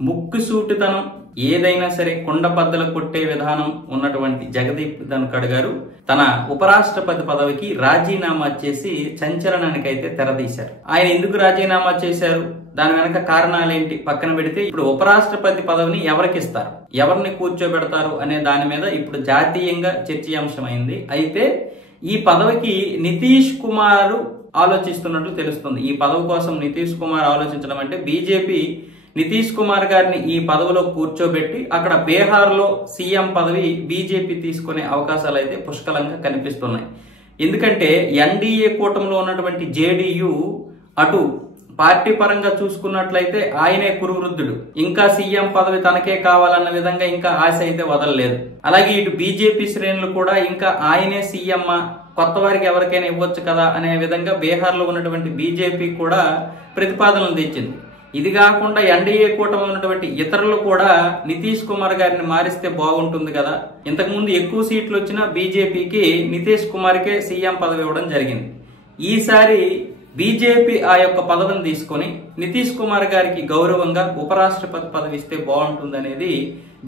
ముక్కుసూటితనం, ఏదైనా సరే కుండబద్దలు కొట్టే విధానం ఉన్నటువంటి జగదీప్ ధన్ఖడ్ గారు తన ఉపరాష్ట్రపతి పదవికి రాజీనామా చేసి సంచలనానికైతే తెరదీశారు. ఆయన ఎందుకు రాజీనామా చేశారు, దాని వెనక కారణాలేంటి పక్కన పెడితే, ఇప్పుడు ఉపరాష్ట్రపతి పదవిని ఎవరికి ఇస్తారు, ఎవరిని కూర్చోబెడతారు అనే దాని మీద ఇప్పుడు జాతీయంగా చర్చీయాంశమైంది. అయితే ఈ పదవికి నితీష్ కుమార్ ఆలోచిస్తున్నట్లు తెలుస్తుంది. ఈ పదవి కోసం నితీష్ కుమార్ ఆలోచించడం అంటే బీజేపీ నితీష్ కుమార్ గారిని ఈ పదవిలో కూర్చోబెట్టి అక్కడ బీహార్లో సీఎం పదవి బీజేపీ తీసుకునే అవకాశాలు అయితే పుష్కలంగా కనిపిస్తున్నాయి. ఎందుకంటే ఎన్డీఏ కూటమిలో ఉన్నటువంటి జేడీయూ అటు పార్టీ పరంగా చూసుకున్నట్లయితే ఆయనే కురువృద్ధుడు, ఇంకా సీఎం పదవి తనకే కావాలన్న విధంగా ఇంకా ఆశ అయితే వదలలేదు. అలాగే ఇటు బీజేపీ శ్రేణులు కూడా ఇంకా ఆయనే సీఎం, కొత్త వారికి ఎవరికైనా ఇవ్వచ్చు కదా అనే విధంగా బీహార్లో ఉన్నటువంటి బీజేపీ కూడా ప్రతిపాదనలు తెచ్చింది. ఇది కాకుండా ఎన్డీఏ కూటమిలో ఉన్నటువంటి ఇతరులు కూడా నితీష్ కుమార్ గారిని మారిస్తే బాగుంటుంది కదా, ఇంతకుముందు ఎక్కువ సీట్లు వచ్చినా బీజేపీకి నితీష్ కుమార్కే సీఎం పదవి ఇవ్వడం జరిగింది. ఈసారి బీజేపీ ఆ యొక్క పదవిని తీసుకొని నితీష్ కుమార్ గారికి గౌరవంగా ఉపరాష్ట్రపతి పదవి ఇస్తే బాగుంటుంది అనేది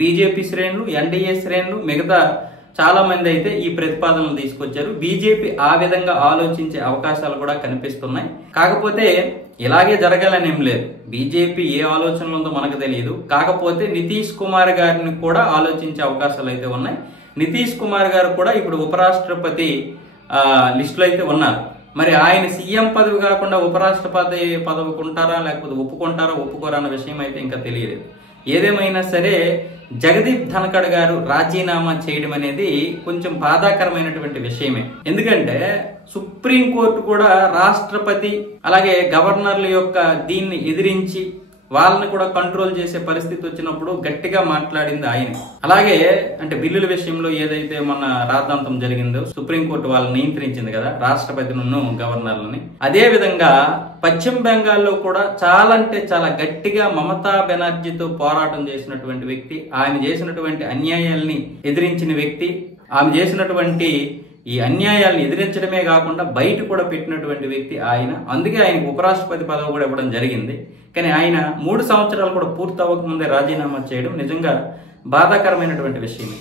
బీజేపీ శ్రేణులు, ఎన్డీఏ శ్రేణులు, మిగతా చాలా మంది అయితే ఈ ప్రతిపాదనలు తీసుకొచ్చారు. బీజేపీ ఆ విధంగా ఆలోచించే అవకాశాలు కూడా కనిపిస్తున్నాయి. కాకపోతే ఇలాగే జరగాలని ఏం లేదు, బీజేపీ ఏ ఆలోచనలు ఉందో మనకు తెలియదు. కాకపోతే నితీష్ కుమార్ గారిని కూడా ఆలోచించే అవకాశాలు అయితే ఉన్నాయి. నితీష్ కుమార్ గారు కూడా ఇప్పుడు ఉపరాష్ట్రపతి లిస్టులో అయితే ఉన్నారు. మరి ఆయన సీఎం పదవి కాకుండా ఉపరాష్ట్రపతి పదవికి ఉంటారా, లేకపోతే ఒప్పుకుంటారా ఒప్పుకోరా అన్న విషయం అయితే ఇంకా తెలియలేదు. ఏదేమైనా సరే జగదీప్ ధన్ఖడ్ గారు రాజీనామా చేయడం అనేది కొంచెం బాధాకరమైనటువంటి విషయమే. ఎందుకంటే సుప్రీంకోర్టు కూడా రాష్ట్రపతి అలాగే గవర్నర్ల యొక్క దీన్ని ఎదిరించి వాళ్ళని కూడా కంట్రోల్ చేసే పరిస్థితి వచ్చినప్పుడు గట్టిగా మాట్లాడింది ఆయన. అలాగే అంటే బిల్లుల విషయంలో ఏదైతే మొన్న రాద్ధాంతం జరిగిందో సుప్రీంకోర్టు వాళ్ళని నియంత్రించింది కదా రాష్ట్రపతిను గవర్నర్లని. అదే విధంగా పశ్చిమ బెంగాల్లో కూడా చాలా అంటే చాలా గట్టిగా మమతా బెనర్జీతో పోరాటం చేసినటువంటి వ్యక్తి, ఆమె చేసినటువంటి అన్యాయాల్ని ఎదిరించిన వ్యక్తి, ఆమె చేసినటువంటి ఈ అన్యాయాలను ఎదిరించడమే కాకుండా బయట కూడా పెట్టినటువంటి వ్యక్తి ఆయన. అందుకే ఆయనకు ఉపరాష్ట్రపతి పదవి కూడా ఇవ్వడం జరిగింది. కానీ ఆయన 3 సంవత్సరాలు కూడా పూర్తి అవ్వకముందే రాజీనామా చేయడం నిజంగా బాధాకరమైనటువంటి విషయమే.